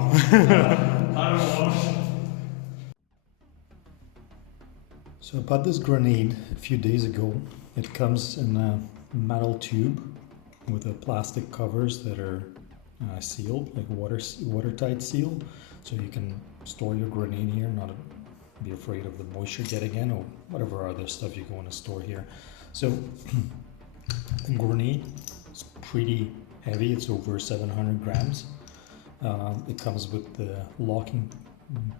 No. I don't know. So I bought this grenade a few days ago. It comes in a metal tube with a plastic covers that are sealed, like watertight seal, so you can store your grenade here, not be afraid of the moisture getting in or whatever other stuff you want to store here. So the grenade is pretty heavy. It's over 700 grams. It comes with the locking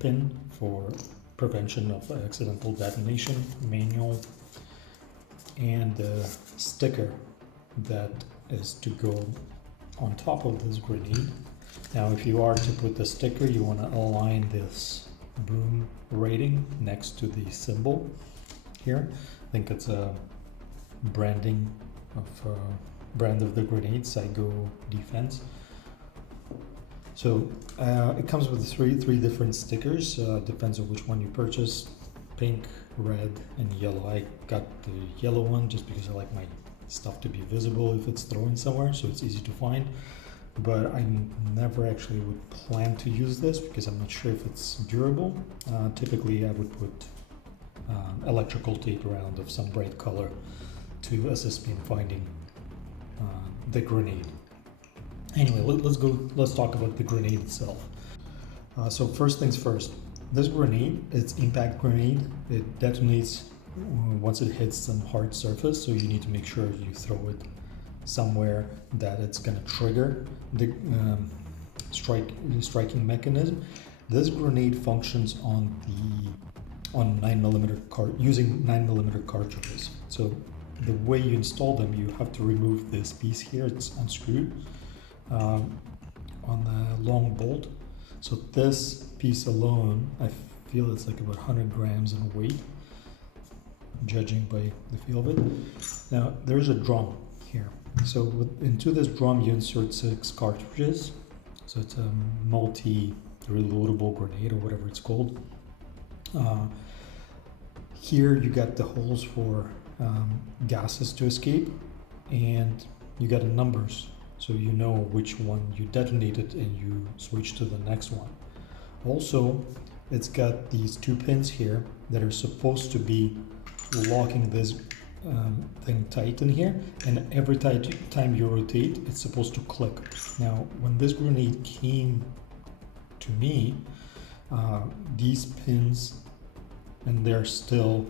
pin for prevention of accidental detonation, manual, and a sticker that is to go on top of this grenade. Now if you are to put the sticker, you want to align this boom rating next to the symbol here. I think it's a branding of brand of the grenade, Saigo Defense. So it comes with three different stickers. Depends on which one you purchase: pink, red, and yellow. I got the yellow one just because I like my stuff to be visible if it's thrown somewhere, so it's easy to find. But I never actually would plan to use this because I'm not sure if it's durable. Typically I would put electrical tape around of some bright color to assist me in finding the grenade. Anyway, let's talk about the grenade itself. So first things first, this grenade, it's impact grenade. It detonates once it hits some hard surface, so you need to make sure you throw it somewhere that it's going to trigger the striking mechanism. This grenade functions on 9mm using 9mm cartridges. So the way you install them, you have to remove this piece here. It's unscrewed on the long bolt. So this piece alone, I feel it's like about 100 grams in weight, judging by the feel of it. Now there's a drum here. So into this drum you insert 6 cartridges. So it's a multi-reloadable grenade or whatever it's called. Here you got the holes for gases to escape, and you got the numbers, so you know which one you detonated and you switch to the next one. Also, it's got these 2 pins here that are supposed to be locking this thing tight in here, and every time you rotate, it's supposed to click. Now, when this grenade came to me, these pins, and they're still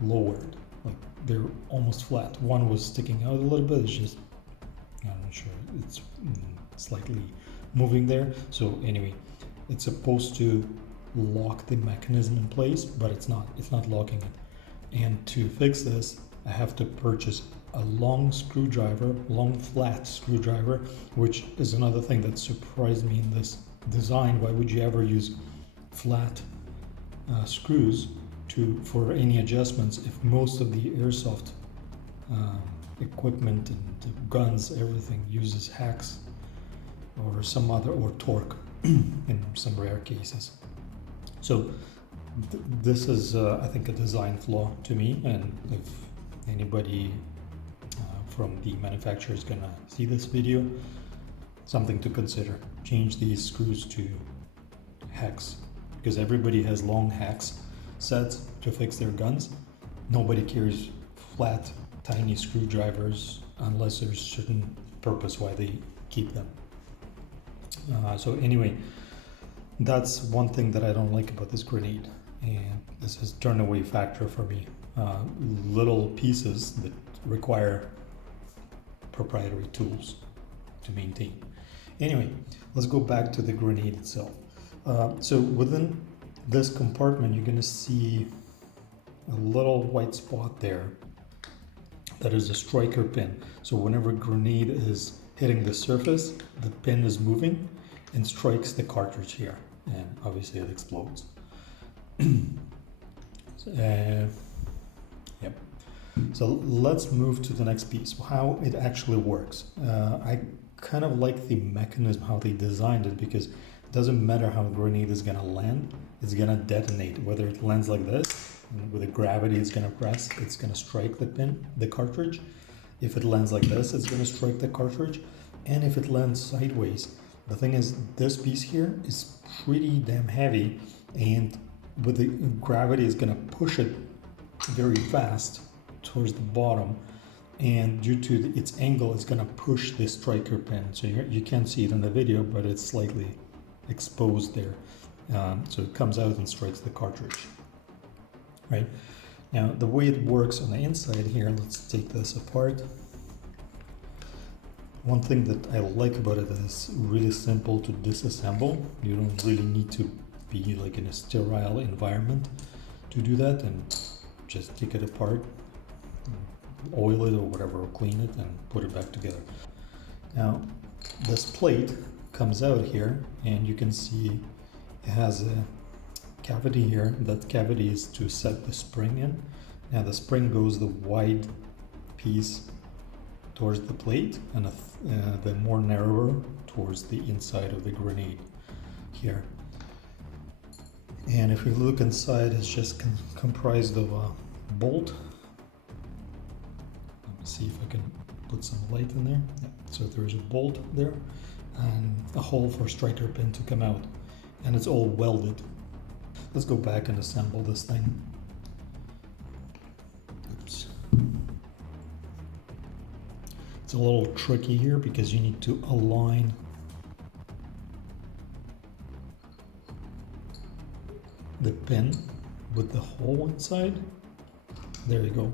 lowered, like they're almost flat. One was sticking out a little bit. It's just, I'm not sure, it's slightly moving there. So anyway, it's supposed to lock the mechanism in place, but it's not locking it. And to fix this, I have to purchase a long flat screwdriver, which is another thing that surprised me in this design. Why would you ever use flat screws for any adjustments if most of the airsoft equipment and guns, everything uses hex or some other, or torque in some rare cases. So this is I think a design flaw to me, and if anybody from the manufacturer is gonna see this video, something to consider. Change these screws to hex, because everybody has long hex sets to fix their guns. Nobody carries flat tiny screwdrivers unless there's certain purpose why they keep them. So anyway, that's one thing that I don't like about this grenade, and this is turn away factor for me. Little pieces that require proprietary tools to maintain. Anyway, let's go back to the grenade itself. So within this compartment, you're going to see a little white spot there. That is a striker pin. So whenever a grenade is hitting the surface, the pin is moving and strikes the cartridge here, and obviously it explodes. Yep. So let's move to the next piece, how it actually works. I kind of like the mechanism, how they designed it, because it doesn't matter how a grenade is going to land, it's going to detonate. Whether it lands like this, and with the gravity it's going to press, it's going to strike the cartridge. If it lands like this, it's going to strike the cartridge. And if it lands sideways, The thing is, this piece here is pretty damn heavy, and with the gravity is gonna push it very fast towards the bottom, and due to its angle, it's gonna push this striker pin. So you can't see it in the video, but it's slightly exposed there. So it comes out and strikes the cartridge, right? Now, the way it works on the inside here, let's take this apart. One thing that I like about it is really simple to disassemble. You don't really need to be like in a sterile environment to do that, and just take it apart, oil it or whatever, or clean it and put it back together. Now, this plate comes out here, and you can see it has a cavity here. That cavity is to set the spring in. Now the spring goes the wide piece towards the plate, and the more narrower towards the inside of the grenade here. And if we look inside, it's just comprised of a bolt. Let me see if I can put some light in there. Yeah. So there's a bolt there and a hole for striker pin to come out, and it's all welded. Let's go back and assemble this thing. Oops. It's a little tricky here because you need to align the pin with the hole inside. There you go.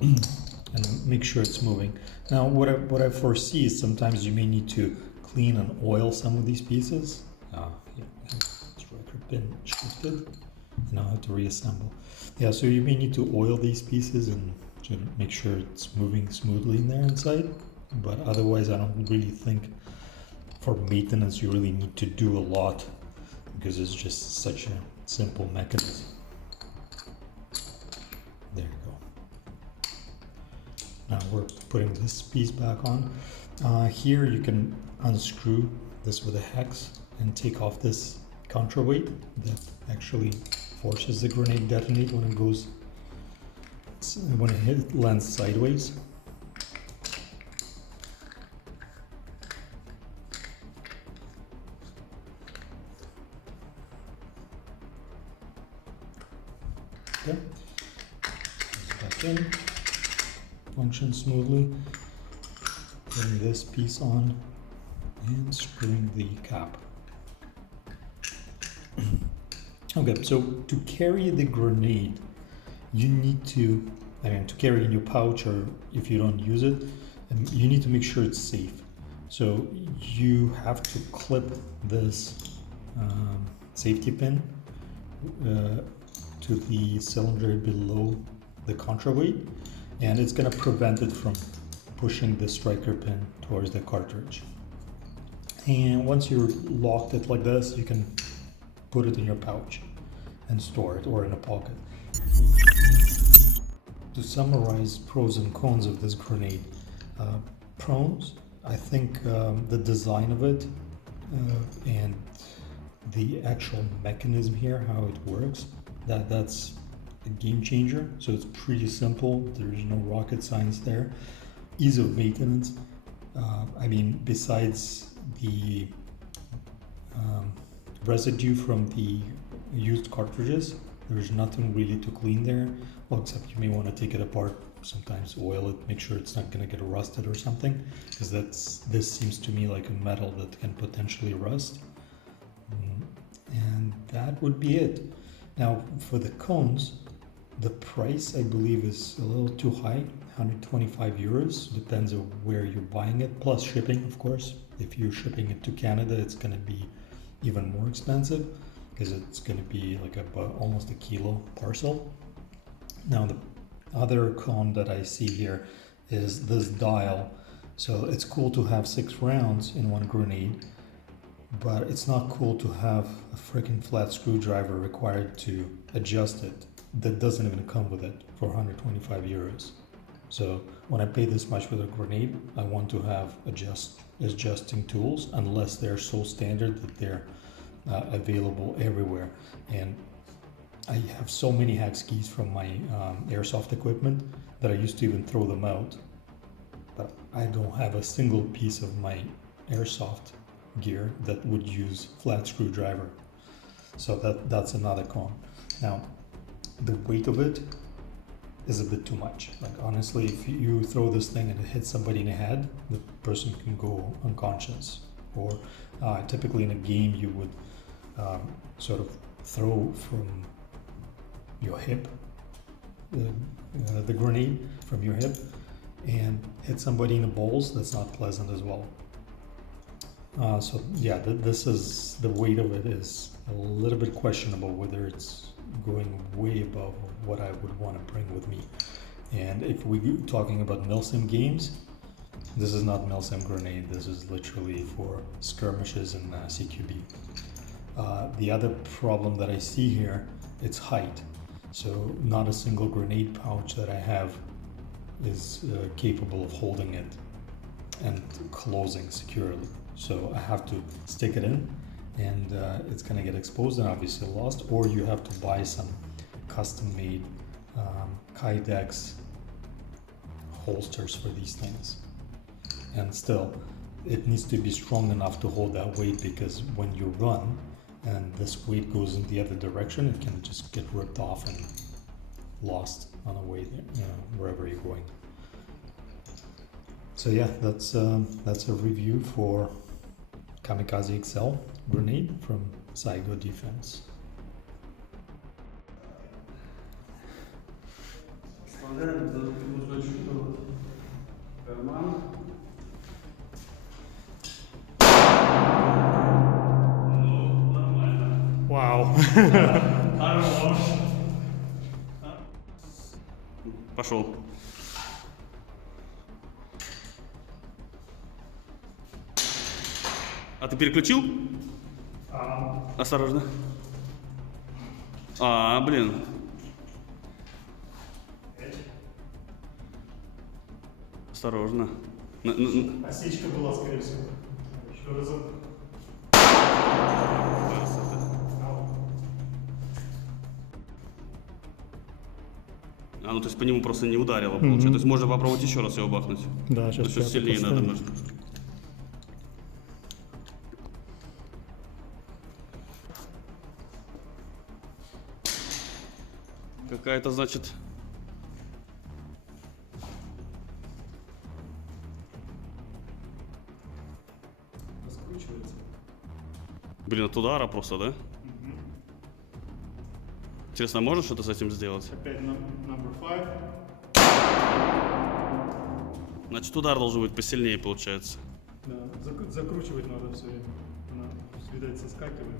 And make sure it's moving. Now what I foresee is sometimes you may need to clean and oil some of these pieces. Yeah, striker pin shifted. Now I have to reassemble. Yeah, so you may need to oil these pieces and to make sure it's moving smoothly in there inside. But otherwise, I don't really think for maintenance you really need to do a lot, because it's just such a simple mechanism. There you go. Now we're putting this piece back on. Here you can unscrew this with a hex and take off this counterweight that actually forces the grenade detonate when it goes, when it lands sideways. Okay, back in, functions smoothly. Putting this piece on and screwing the cap. Okay, so to carry the grenade, you need to, to carry in your pouch, or if you don't use it, you need to make sure it's safe. So you have to clip this safety pin to the cylinder below the counterweight, and it's going to prevent it from pushing the striker pin towards the cartridge. And once you're locked it like this, you can put it in your pouch and store it, or in a pocket. To summarize pros and cons of this grenade, pros, I think the design of it and the actual mechanism here, how it works, that's a game changer. So it's pretty simple, there's no rocket science there. Ease of maintenance, besides the residue from the used cartridges, there's nothing really to clean there. Well, except you may want to take it apart, sometimes oil it, make sure it's not going to get rusted or something, because this seems to me like a metal that can potentially rust. And that would be it. Now for the cones, the price I believe is a little too high, 125 euros, depends on where you're buying it, plus shipping, of course. If you're shipping it to Canada, it's going to be even more expensive, because it's going to be like almost a kilo parcel. Now the other con that I see here is this dial. So it's cool to have 6 rounds in one grenade, but it's not cool to have a freaking flat screwdriver required to adjust it. That doesn't even come with it for 125 euros. So when I pay this much for the grenade, I want to have adjusting tools, unless they're so standard that they're available everywhere. And I have so many hex keys from my airsoft equipment that I used to even throw them out. But I don't have a single piece of my airsoft gear that would use flat screwdriver. So that's another con. Now, the weight of it is a bit too much. Like honestly, if you throw this thing and it hits somebody in the head, the person can go unconscious. Or typically in a game, you would sort of throw from your hip, the grenade from your hip, and hit somebody in the balls. That's not pleasant as well. So yeah, this is, the weight of it is a little bit questionable whether it's going way above what I would want to bring with me. And if we're talking about milsim games, this is not milsim grenade. This is literally for skirmishes and CQB. The other problem that I see here, it's height. So not a single grenade pouch that I have is capable of holding it and closing securely. So I have to stick it in, and it's gonna get exposed and obviously lost, or you have to buy some custom-made Kydex holsters for these things. And still, it needs to be strong enough to hold that weight, because when you run and this weight goes in the other direction, it can just get ripped off and lost on the way there, wherever you're going. So yeah, that's a review for Kamikaze XL grenade from Saigo Defense. Вставляем этот кусочек в карман. Ну, нормально. Wow. Хорош. Пошел. А ты переключил? Осторожно. Блин. Осторожно. Осечка была, скорее всего. Еще разок. Ну то есть по нему просто не ударило, получается. То есть можно попробовать еще раз его бахнуть. Да, сейчас Чуть сильнее надо немножко. Какая-то, значит... Раскручивается. Блин, от удара просто, да? Интересно, можно что-то с этим сделать? Опять number 5. Значит, удар должен быть посильнее, получается. Да, закручивать надо все время. Она, видать, соскакивает.